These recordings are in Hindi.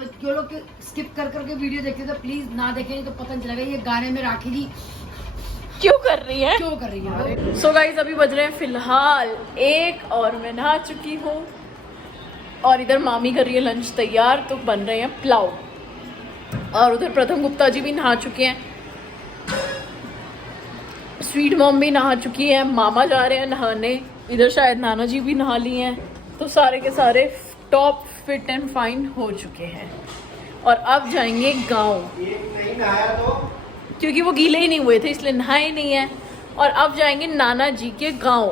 तो जो लोग स्किप कर करके वीडियो देखते तो प्लीज ना देखें, तो पता नहीं चलेगा ये गाने में राखी जी क्यों कर रही है। सो गाइस अभी बज रहे हैं फिलहाल 1 और मैं नहा चुकी हूँ और इधर मामी कर रही है लंच तैयार, तो बन रहे हैं पुलाव। और उधर प्रथम गुप्ता जी भी नहा चुके हैं, स्वीट मॉम भी नहा चुकी है, मामा जा रहे हैं नहाने, इधर शायद नाना जी भी नहा लिए हैं। तो सारे के सारे टॉप फिट एंड फाइन हो चुके हैं और अब जाएंगे गाँव, क्योंकि वो गीले ही नहीं हुए थे इसलिए नहाए नहीं है। और अब जाएंगे नाना जी के गाँव।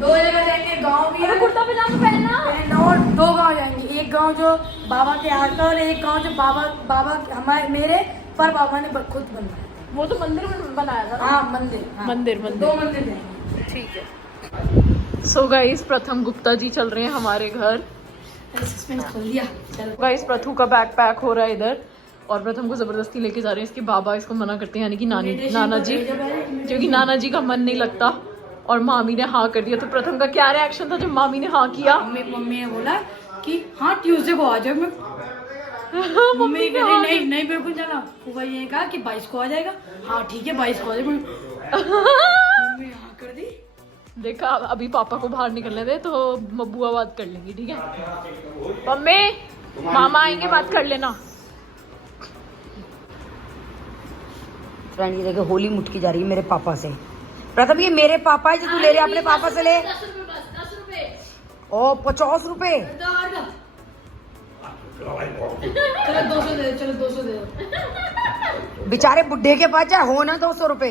2 जगह जाएंगे, गांव भी है, कुर्ता पजामा पहनना, और 2 गांव जाएंगे। एक गांव जो बाबा के यहाँ का और एक गांव जो बाबा हमारे मेरे पर बाबा ने खुद बनवाया। वो तो मंदिर में बनाया था। हाँ मंदिर, हाँ। मंदिर 2 मंदिर जाएंगे। ठीक है। सो गाइस प्रथम गुप्ता जी चल रहे हैं हमारे घर। खोल दिया। गाइस प्रथु का बैग पैक हो रहा है इधर और प्रथम को जबरदस्ती लेके जा रहे हैं। इसके बाबा इसको मना करते हैं, यानी कि नाना जी, क्योंकि नाना जी का मन नहीं लगता और मामी ने हाँ कर दिया। तो प्रथम का क्या रिएक्शन था जब मामी ने हाँ किया? मम्मी ने बोला कि हाँ ट्यूसडे को आ जाओ। मैं मम्मी कह नहीं बिल्कुल जाना। फूफा जी ने कहा कि 22 को आ जाएगा। हाँ ठीक है 22 को आ जाएगा। मम्मी हाँ कर दी। देखा, अभी पापा को बाहर निकलने दे तो मब्बुआ बात कर लेंगी, ठीक है। मम्मी मामा आएंगे, बात कर लेना। फ्रेंड ये देखो होली मुटकी जा रही है मेरे पापा से। प्रथम ये मेरे पापा है जो तू ले रहे अपने पापा से ले। 10 रुपए। ओ 50 रुपए। चलो 200 दे दो, चलो 200 दे दो। बेचारे बुढ़े के पास जा हो ना 200 रुपए।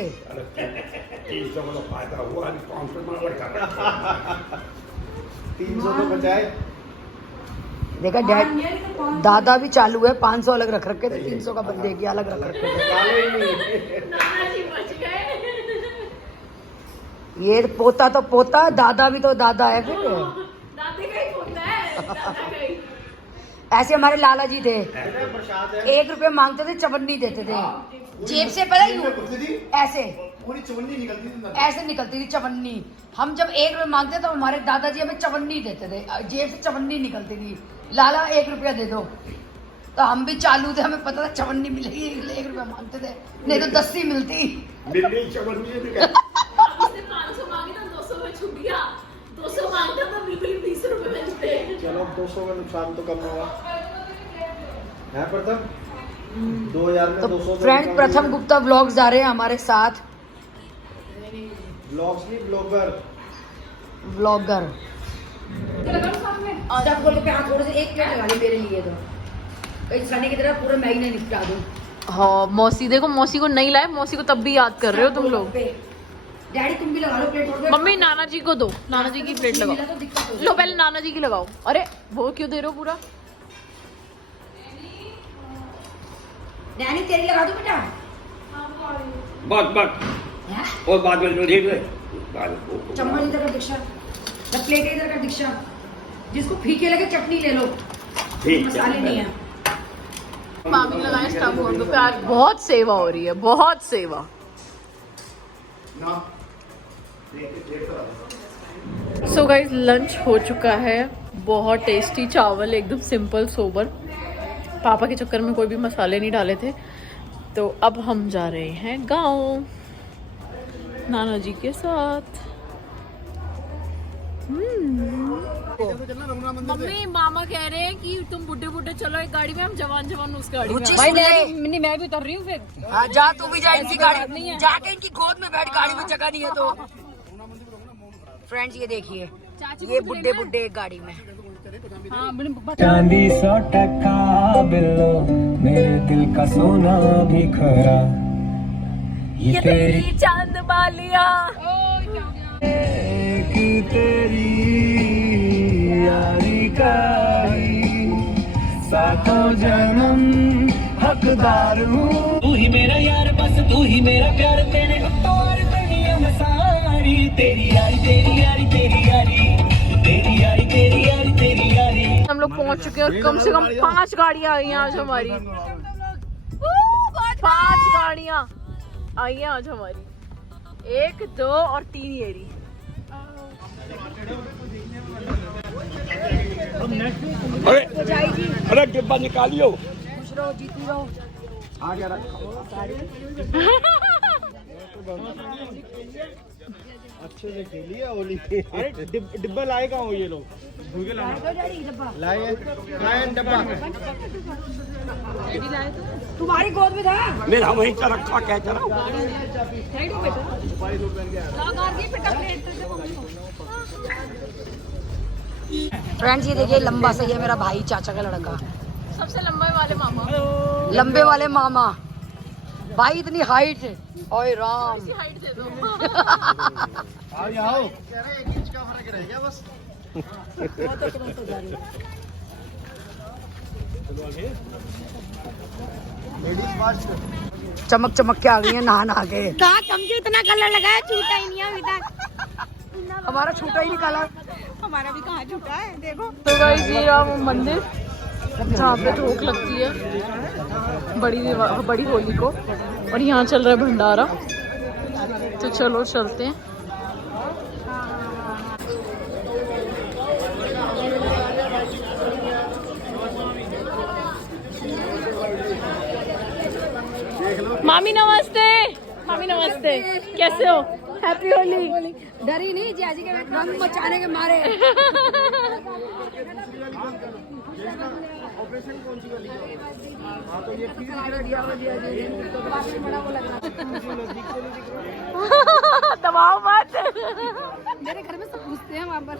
300 का फायदा हुआ, 300 तो बचाए। देखा डैड, दादा भी चालू है। 500 अलग रख रखे थे, 300 का बंदे की अलग रख रखे थे। ये पोता तो पोता, दादा भी तो दादा है। फिर दादी का ही पोता है। ऐसे हमारे लाला जी थे, 1 रुपये मांगते थे, चवन्नी देते थे जेब से। पता ही ऐसे पूरी चवन्नी निकलती थी, ऐसे निकलती थी चवन्नी। हम जब 1 रुपये मांगते तो हमारे दादाजी हमें चवन्नी देते थे, जेब से चवन्नी निकलती थी। लाला 1 रुपया दे दो, तो हम भी चालू थे, हमें पता था चवन्नी मिलेगी, 1 रुपया मांगते थे, नहीं तो 10 ही मिलती। चवन्नी 500 मांगे तो 200 में छूट गया, 200 मांगता तो बिल्कुल 20 रुपए मिलते। चलो 200 का नुकसान तो कम होगा है। प्रथम 2000 में तो 200 फ्रेंड प्रथम गुप्ता व्लॉग्स जा रहे हैं हमारे साथ। ब्लॉग्स नहीं, ब्लॉगर। व्लॉगर थोड़े से 1 प्लेट लगा ले मेरे लिए, तो कहीं खाने की तरह पूरा मैगी नहीं निपटा दूं। हाँ मौसी, देखो मौसी को नहीं लाए, मौसी को तब भी याद कर रहे हो तुम लोग। डैडी तुम भी लगा लो प्लेट थोड़ी। मम्मी नाना जी को दो, नाना जी की प्लेट लगाओ। तो दिक्कत हो लो पहले नाना जी की लगाओ। अरे वो क्यों दे रहे हो पूरा? डैडी तेरी लगा दो बेटा। बात और बाद में ठीक है। चम्मच इधर का दीक्षा, प्लेट इधर का दीक्षा। जिसको फीके लगे चटनी ले लो, मसाले नहीं है। मामी ने लगाया स्टफ फोन पे। आज बहुत सेवा हो रही है, बहुत सेवा। सो गाइस लंच हो चुका है, बहुत टेस्टी चावल, एकदम सिंपल सोबर। पापा के चक्कर में कोई भी मसाले नहीं डाले थे। तो अब हम जा रहे हैं गाँव नाना जी के साथ। मम्मी मामा कह रहे हैं कि तुम बुढ़े बुढ़े चलो एक गाड़ी में, हम जवान जवान उस गाड़ी में। भाई मैं भी उतर रही हूँ फिर। हाँ जा, तू भी जा इनकी गाड़ी, जाके इनकी गोद में बैठ, गाड़ी में जगह नहीं है तो। फ्रेंड्स ये देखिए, ये बुड्ढे बुड्ढे एक गाड़ी में। चांदी 100 टका बिल्लो, मेरे दिल का सोना भी खरा, ये तेरी चांद बालिया। तेरी यारी का सातों जन्म हकदार हूँ। तू ही मेरा यार, बस तू ही मेरा प्यार, तेरे और दुनिया में सारी तेरी यारी, तेरी यारी, तेरी यारी, तेरी यारी, तेरी यारी, तेरी यारी। हम लोग पहुंच चुके हैं और कम से कम 5 गाड़ियां आई हैं आज हमारी। 5 गाड़ियां आई हैं आज हमारी, 1 2 और 3 येरी। अरे डिब्बा निकालियो। खुश रहो, जीती रहो। आ गया अच्छे से खेलिए होली। अरे डिब्बा लाए कहाँ हो ये लोग? भूखे लाए डब्बा। तुम्हारी गोद में था। मेरा वहीं से रखा क्या चला। फ्रेंड्स ये देखिए लंबा सही है मेरा भाई, चाचा का लड़का। सबसे लंबे वाले मामा। लंबे वाले मामा भाई, इतनी हाइट। ओए राम, हाइट दे दो। आओ। कह रहे 1 इंच का फर्क रह गया बस। चमक चमक के आ गई है नहा नहा के। कहा चमचे इतना कलर लगाया, छूटा ही नहीं है अभी तक। हमारा छूटा ही निकाला। हमारा भी कहाँ छूटा है, देखो। तो गाइस ये रहा वो मंदिर जहाँ पे धूप लगती है बड़ी होली को, और यहाँ चल रहा है भंडारा। तो चलो चलते हैं। मामी नमस्ते। मामी नमस्ते, कैसे हो? हैप्पी होली। डरी नहीं जी के रंग मचाने के मारे। दबाओ मत। मेरे घर में सब पूछते हैं वहाँ पर।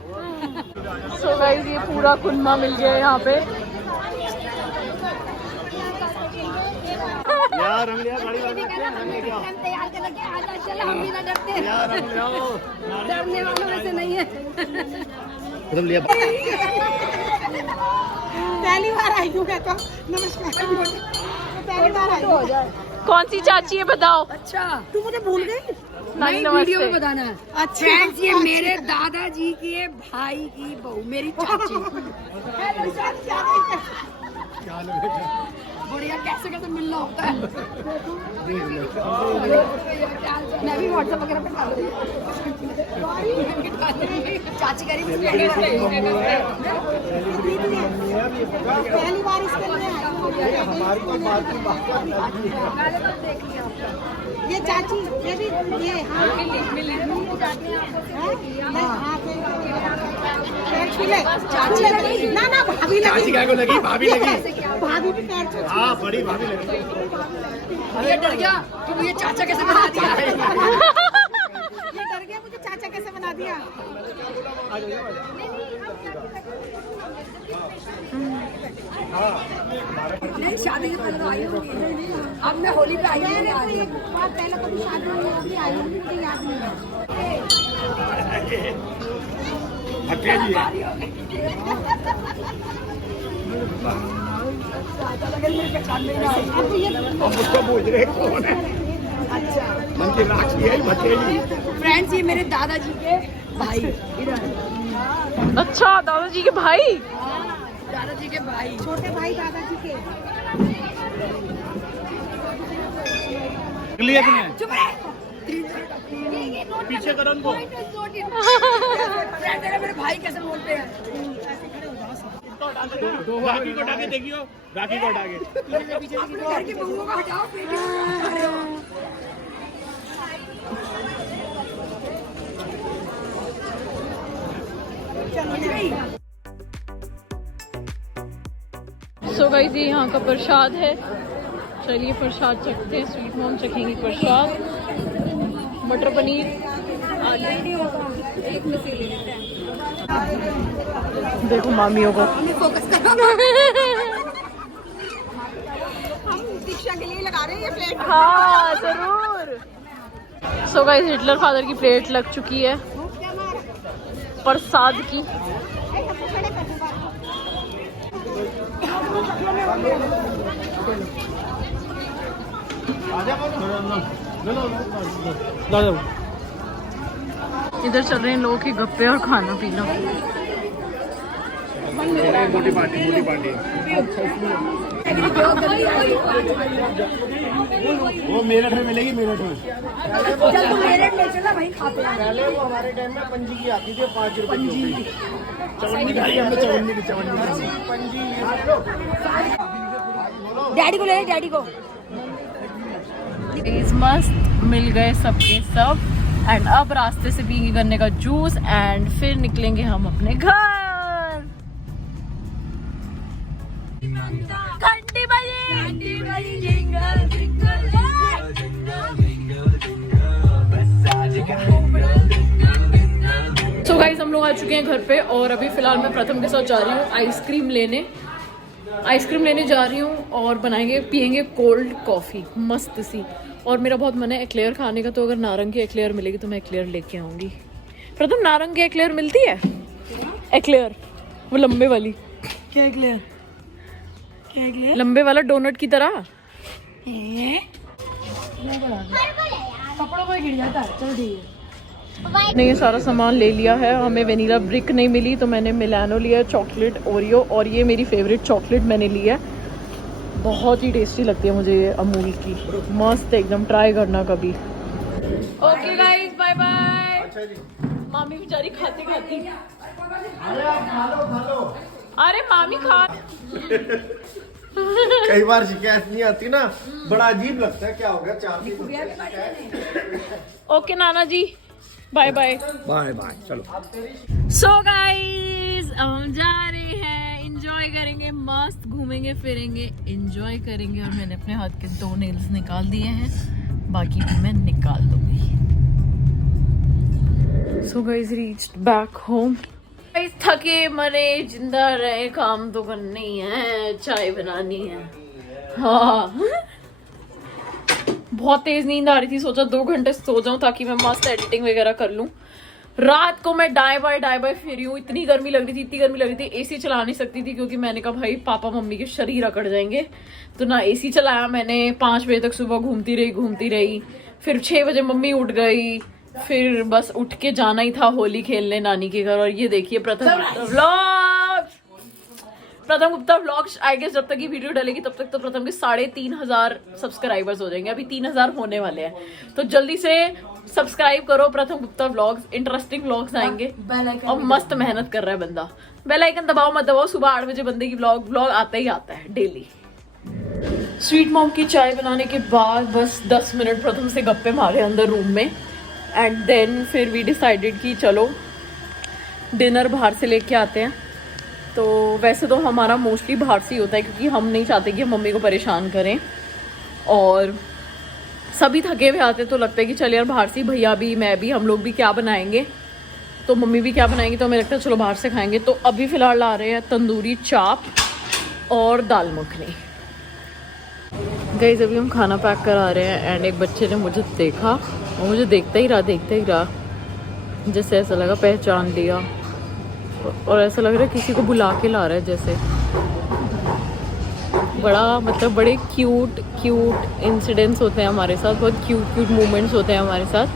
सो गाइस ये पूरा कुनमा मिल गया यहाँ पे। यार हम लिया गाड़ी वाले तैयार कर लगे, आजा चलो, हम भी ना डरते। यार हम ले आओ। डरने वालों में से नहीं है। मतलब लिया पहली बार आई हूँ मैं तो। नमस्कार। पहली बार आई हूँ। कौन सी चाची है बताओ? अच्छा तू मुझे भूल गई? नहीं वीडियो में नमस्ते। बताना है। अच्छा। फ्रेंड्स ये मेरे दादाजी के भाई की बहू, मेरी चाची। बढ़िया, कैसे कैसे मिलना होता है। मैं भी व्हाट्सएप वगैरह पे डाल रही हूँ। चाची कह रही पहली बार इसके लिए आई हूँ। ये चाची, ये भी ये हाँ चाची लगी ना ना, भाभी लगी। क्या को लगी? भाभी लगी। भाभी भी पैर छू। हाँ बड़ी भाभी लगी। ये डर गया कि मुझे चाचा कैसे बना दिया। ये डर गया मुझे चाचा कैसे बना दिया। नहीं शादी के पहले तो आई हूँ, अब मैं होली पे आई हूँ। पहले कभी शादी में अभी आई हूँ, मुझे याद नहीं है। अकेली है। हम उसको पूछ रहे कौन है। अच्छा मन की राखी है भतीजी। फ्रेंड्स ये मेरे दादाजी के भाई, इधर। अच्छा दादाजी के भाई। दादाजी के भाई, छोटे भाई दादाजी के। लिया कि नहीं? चुप रहे। पीछे करो उनको। मेरे भाई कैसे बोलते हैं। राखी को हटा के देखियो, राखी को हटा के। अपने घर की बहुओं को हटाओ, बेटी को खड़े हो। सो गाइस ये यहाँ का प्रसाद है। चलिए प्रसाद चखते हैं। स्वीट मोम चखेंगी प्रसाद। मटर पनीर देखो मामियों को। हम दीक्षा के लिए लगा रहे हैं ये प्लेट। हाँ जरूर। सो गाइस हिटलर फादर की प्लेट लग चुकी है प्रसाद की। इधर चल रहे हैं लोगों के गप्पे और खाना पीना। मोटी पार्टी, मोटी पार्टी। वो मेरठ में मिलेगी, मेरठ में। चल तू मेरठ ले चला, वहीं खाते हैं। पहले वो हमारे टाइम में पंजी की आती थी, 5 रुपए की। डैडी को ले डैडी को। इस मस्त मिल गए सबके सब एंड अब रास्ते से पियेंगे गन्ने का जूस एंड फिर निकलेंगे हम अपने घर। घंटी बजी जिंगल जिंगल सो गाइस हम लोग आ चुके हैं घर पे और अभी फिलहाल मैं प्रथम के साथ जा रही हूँ आइसक्रीम लेने जा रही हूँ और बनाएंगे पियेंगे कोल्ड कॉफ़ी मस्त सी। और मेरा बहुत मन है एक्लेयर खाने का, तो अगर नारंगी एक्लेयर मिलेगी तो मैं एक्लेयर लेके आऊँगी। प्रथम नारंगी एक्लेयर मिलती है? एक्लेयर वो लंबे वाली, क्या एक्लेयर? क्या एक्लेयर? लंबे वाला डोनट की तरह। कपड़ों पर गिर जाता है। चल ठीक है। ने ये सारा सामान ले लिया है। हमें वेनिला ब्रिक नहीं मिली तो मैंने मिलानो लिया है, चॉकलेट ओरियो, और ये मेरी फेवरेट चॉकलेट मैंने ली है। बहुत ही टेस्टी लगती है मुझे ये अमूल की, मस्त एकदम, ट्राई करना कभी। Okay guys bye bye. मामी बेचारी खाती खाती, अरे मामी खा कई बार शिकायत नहीं आती ना, बड़ा अजीब लगता है। क्या हो गया? 4 ओके नाना जी बाय बाय। बाय बाय चलो। सो गाइस हम जा रहे हैं, एंजॉय करेंगे, मस्त घूमेंगे फिरेंगे, एंजॉय करेंगे। और मैंने अपने हाथ के 2 नेल्स निकाल दिए हैं, बाकी भी मैं निकाल दूंगी। So guys reached back home. Guys थके मरे जिंदा रहे, काम तो करना ही है, चाय बनानी है। हाँ बहुत तेज नींद आ रही थी, सोचा 2 घंटे सो जाऊं ताकि मैं मस्त एडिटिंग वगैरह कर लूं। रात को मैं डाई बाय फिरी हूँ, इतनी गर्मी लग रही थी, एसी चला नहीं सकती थी क्योंकि मैंने कहा भाई पापा मम्मी के शरीर अकड़ जाएंगे, तो ना एसी चलाया मैंने। 5 बजे तक सुबह घूमती रही, फिर 6 बजे मम्मी उठ गई, फिर बस उठ के जाना ही था होली खेलने नानी के घर। और ये देखिए प्रथम गुप्ता व्लॉग्स, आई गेस जब तक ये वीडियो डलेगी तब तक तो प्रथम के 3,500 सब्सक्राइबर्स हो जाएंगे। अभी 3,000 होने वाले हैं, तो जल्दी से सब्सक्राइब करो प्रथम गुप्ता व्लॉग्स। इंटरेस्टिंग व्लॉग्स आएंगे और मस्त मेहनत कर रहा है बंदा। बेल आइकन दबाओ मत दबाओ, सुबह 8 बजे बंदे की व्लॉग आता ही आता है डेली। स्वीट मॉम की चाय बनाने के बाद बस 10 मिनट प्रथम से गप्पे मारे अंदर रूम में, एंड देन फिर वी डिसाइडेड कि चलो डिनर बाहर से लेके आते हैं। तो वैसे तो हमारा मोस्टली बाहर से ही होता है क्योंकि हम नहीं चाहते कि हम मम्मी को परेशान करें, और सभी थके हुए आते तो लगता है कि चल यार बाहर से, भैया भी मैं भी, हम लोग भी क्या बनाएंगे, तो मम्मी भी क्या बनाएंगे, तो हमें लगता है चलो बाहर से खाएंगे। तो अभी फ़िलहाल आ रहे हैं तंदूरी चाप और दाल मखनी। गाइस अभी हम खाना पैक करा रहे हैं एंड एक बच्चे ने मुझे देखा, वो मुझे देखता ही रहा, जैसे ऐसा लगा पहचान लिया, और ऐसा लग रहा है किसी को बुला के ला रहा है जैसे। बड़ा मतलब बड़े क्यूट इंसिडेंट्स होते हैं हमारे साथ, बहुत क्यूट मोमेंट्स होते हैं हमारे साथ।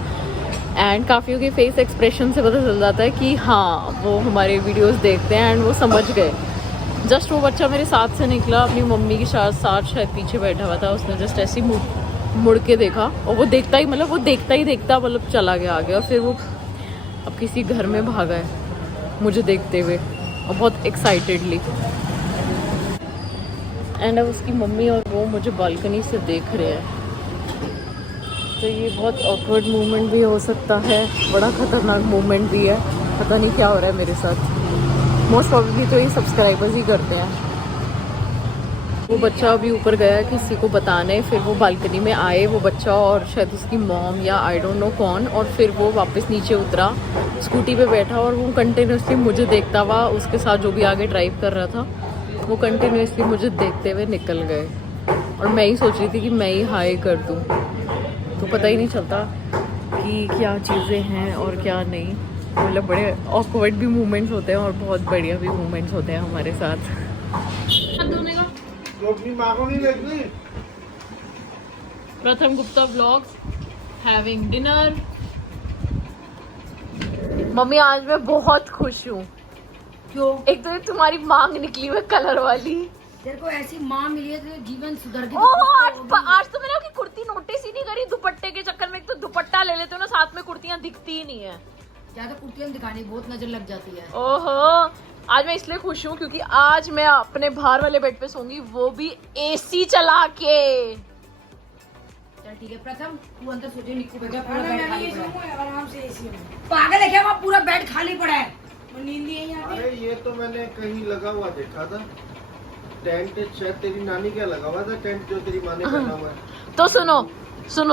एंड काफ़ियों के फेस एक्सप्रेशन से पता चल जाता है कि हाँ वो हमारे वीडियोस देखते हैं एंड वो समझ गए। जस्ट वो बच्चा मेरे साथ से निकला, अपनी मम्मी के साथ शायद पीछे बैठा हुआ था, उसने जस्ट ऐसे ही मुड़ के देखा, और वो देखता ही चला गया आगे, और फिर वो अब किसी घर में भागा है मुझे देखते हुए, और बहुत एक्साइटेडली। एंड अब उसकी मम्मी और वो मुझे बालकनी से देख रहे हैं, तो ये बहुत ऑकवर्ड मोमेंट भी हो सकता है, बड़ा ख़तरनाक मोमेंट भी है। पता नहीं क्या हो रहा है मेरे साथ। मोस्ट प्रॉब्ली तो ये सब्सक्राइबर्स ही करते हैं। वो बच्चा अभी ऊपर गया किसी को बताने, फिर वो बालकनी में आए वो बच्चा और शायद उसकी मॉम या आई डोंट नो कौन, और फिर वो वापस नीचे उतरा, स्कूटी पे बैठा, और वो कंटिन्यूसली मुझे देखता हुआ, उसके साथ जो भी आगे ड्राइव कर रहा था वो कंटिन्यूसली मुझे देखते हुए निकल गए। और मैं ही सोच रही थी कि मैं ही हाई कर दूँ, तो पता ही नहीं चलता कि क्या चीज़ें हैं और क्या नहीं। मतलब बड़े ऑकवर्ड भी मोमेंट्स होते हैं और बहुत बढ़िया भी मोमेंट्स होते हैं हमारे साथ। प्रथम Gupta vlogs having dinner. Mummy आज मैं बहुत खुश हूँ। क्यों? एक तो तुम्हारी मांग निकली हुई कलर वाली, तेरे को ऐसी माँ मिली है तो जीवन सुधर गया। आज तो मैंने आपकी कुर्ती नोटिस ही नहीं करी दुपट्टे के चक्कर में। एक तो दुपट्टा ले लेते हो ना साथ में, कुर्तियां दिखती ही नहीं है। ज्यादा कुर्तियां दिखानी, बहुत नजर लग जाती है। ओहो, आज मैं इसलिए खुश हूँ क्योंकि आज मैं अपने बाहर वाले बेड पे सोऊंगी, वो भी एसी चला के। चल ठीक है प्रथम, तू अंदर सोचे, निक्कू बेटा पूरा अरे बेड मैं खाली ये पड़ा है। सोऊंगा आराम से एसी में। पागल है क्या, वहाँ पूरा बेड खाली पड़ा है। और नींद नहीं आती। अरे ये तो मैंने कहीं लगा हुआ देखा था टेंट, शायद तेरी नानी क्या लगा हुआ था टेंट जो तेरी माँ ने पहना हुआ है। तो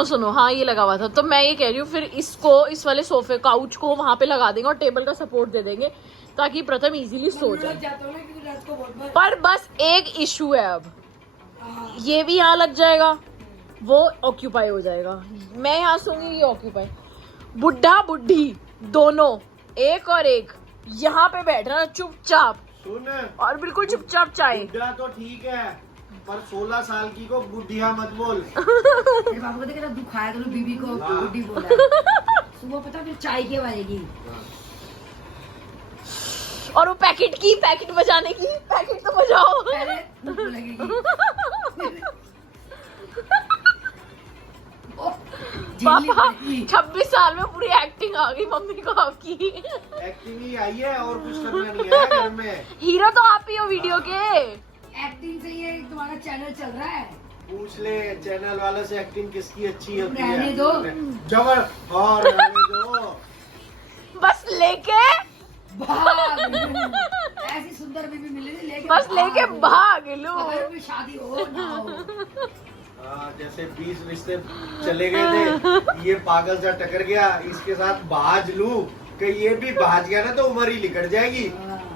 सुनो, हाँ ये लगा हुआ था। तो मैं ये कह रही हूँ फिर इसको, इस वाले सोफे काउच को वहां पे लगा देंगे और टेबल का सपोर्ट दे देंगे ताकि प्रथम इजीली सो जाए। लग जाता हूँ ना क्योंकि रात को बहुत बार। पर बस एक इशू है, अब ये भी यहाँ लग जाएगा, वो ऑक्यूपाई हो जाएगा। मैं यहाँ सोऊंगी, ये ऑक्यूपाई। बुढ़ा बुढ़ी दोनों एक और एक यहाँ पे बैठना चुपचाप, सुन, और बिल्कुल चुपचाप चाय। बुढ़ा तो ठीक है पर 16 साल की को बुढ़िया मत बोल। तेरे बाबू को देखा दुखाया तो बीबी को बुढ़ी बोला है। सुबह पता फिर चाय की बजेगी और वो पैकेट बजाने की, पैकेट तो बजाओ। पहले भूख लगेगी। ओ, झेलनी पापा पड़ेगी। 26 साल में पूरी एक्टिंग आ गई मम्मी को आपकी। एक्टिंग ही आई है और कुछ करना नहीं है घर में। हीरो तो आप ही हो वीडियो के। एक्टिंग से ये तुम्हारा चैनल चल रहा है। पूछ ले चैनल वालों से एक्टिंग किसकी अच्छी होती है। रहने दो। जबर और रहने दो। बस लेके भाग ऐसी सुंदर बीबी मिलेगी, लेके बस लेके भाग लो। अगर कोई शादी हो ना हो। जैसे 20 रिश्ते चले गए थे, ये पागल सा टकर गया, इसके साथ भाज लूं कि ये भी भाज गया ना तो उम्र ही निकल जाएगी।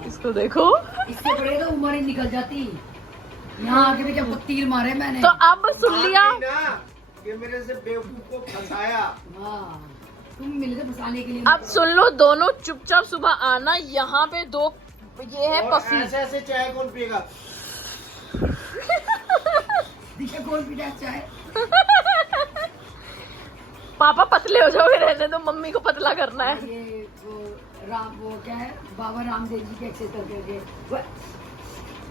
इसको देखो। इससे बड़े तो उम्र ही निकल जाती। यहाँ आके भी क्या तीर मारे मैंने। तो अब सुन लिया, भाग गई ना कि मेरे से बेवकूफ को फंसाया। हाँ, तुम मिले थे फंसाने के लिए। अब सुन लो, दोनों चुपचाप सुबह आना। यहाँ पे दो ये है और पफी। ऐसे ऐसे चाय कौन पिएगा। दिखे कौन पीता चाय। पापा पतले हो जाओगे, रहने दो, मम्मी को पतला करना है। ये वो क्या है, बाबा रामदेव जी के एक्सरसाइज करके वो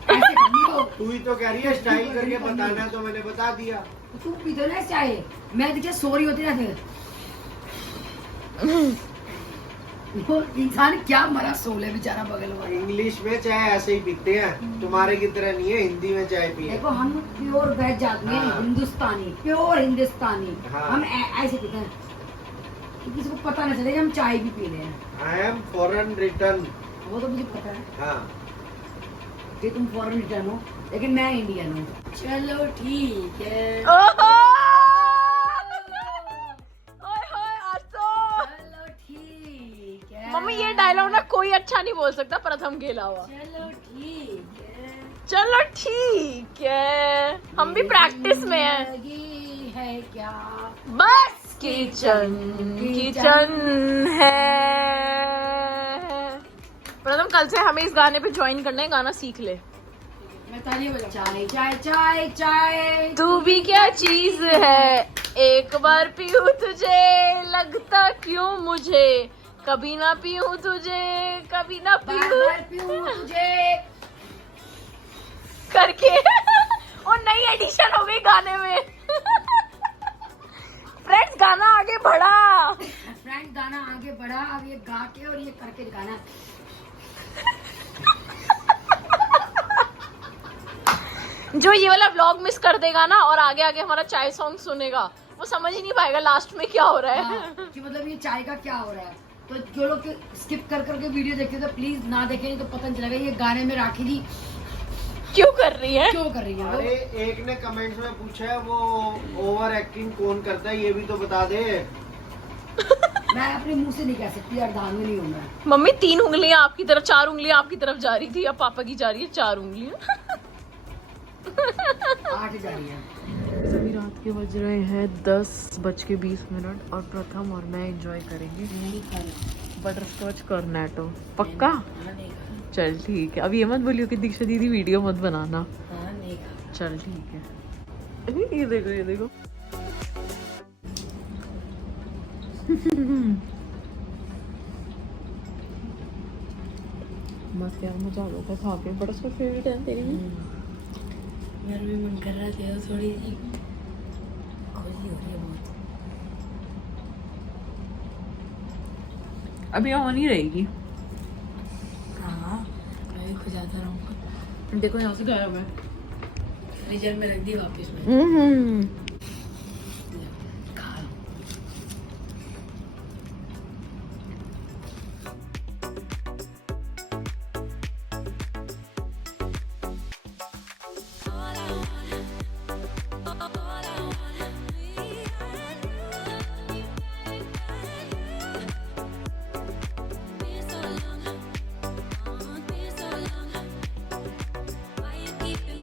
ऐसे करनी हो। तू ही तो कह रही है स्टाइल करके बताना है, तो मैंने बता दिया। तो तू पीते ना चाय, मैं दिखे सो रही होती ना फिर। वो इंसान क्या मरा सोले बेचारा बगल वाला। इंग्लिश में चाय ऐसे ही पीते हैं, तुम्हारे की तरह नहीं है हिंदी में चाय पिए। देखो हम प्योर वेज आदमी हैं, हाँ। हिंदुस्तानी, प्योर हिंदुस्तानी। हाँ। हम ऐसे पीते हैं कि किसी को पता न चले कि हम चाय भी पी रहे हैं। I am foreign return. वो तो मुझे पता है हाँ कि तुम फॉरेन रिटर्न हो, लेकिन मैं इंडियन हूँ। चलो ठीक है। ओहो! ओए होए, आज तो चलो ठीक है। मम्मी ये डायलॉग ना कोई अच्छा नहीं बोल सकता प्रथम के अलावा। चलो ठीक है। चलो ठीक है, हम भी प्रैक्टिस में हैं। जिंदगी है क्या। बस किचन है। प्रथम कल से हमें इस गाने पे ज्वाइन करना है, गाना सीख ले। मैं ताली बजा। चाय चाय चाय चाय। तू भी क्या चीज है, एक बार पीऊं तुझे, लगता क्यों मुझे, कभी ना पीऊं तुझे, कभी ना बार पीऊं बार पीऊं तुझे। करके। और नई एडिशन हो गई गाने में। फ्रेंड्स गाना आगे बढ़ा। फ्रेंड गाना आगे बढ़ा, अब ये गा के और ये करके दिखाना। जो ये वाला व्लॉग मिस कर देगा ना और आगे आगे हमारा चाय सॉन्ग सुनेगा, वो समझ ही नहीं पाएगा लास्ट में क्या हो रहा है। हाँ, कि मतलब ये चाय का क्या हो रहा है। तो जो लोग स्किप कर करके वीडियो देखते हैं तो प्लीज ना देखें, नहीं तो पता नहीं चलेगा ये गाने में राखी जी क्यों कर रही है। क्यों कर रही है। अरे एक ने कमेंट्स में पूछा है वो ओवर एक्टिंग कौन करता है, ये भी तो बता दे। मैं अपने मुंह से नहीं कह सकती यार, धान में नहीं होना है। मम्मी 3 उंगलियां आपकी तरफ, 4 उंगलियां आपकी तरफ जा रही थी, अब पापा की जा रही है 4 उंगलियां। 8 जा रही है। अभी रात के बज रहे हैं 10:20 और प्रथम और मैं एंजॉय करेंगे बटरस्कॉच कॉर्नेटो। पक्का? चल ठीक है। अब ये मत बोलियो कि दीक्षा दीदी वीडियो मत बनाना। चल ठीक है। ये देखो ये देखो। बस यार मजा आ गया था खा के। बटरस्कॉच फेवरेट है तेरी भी? मेरा भी मन कर रहा था, थोड़ी सी खुशी हो रही है बहुत। अभी ऑन ही रहेगी। हाँ मैं खुजाता रहूँगा। देखो यहाँ से गायब है। फ्रीजर में रख दी वापस में।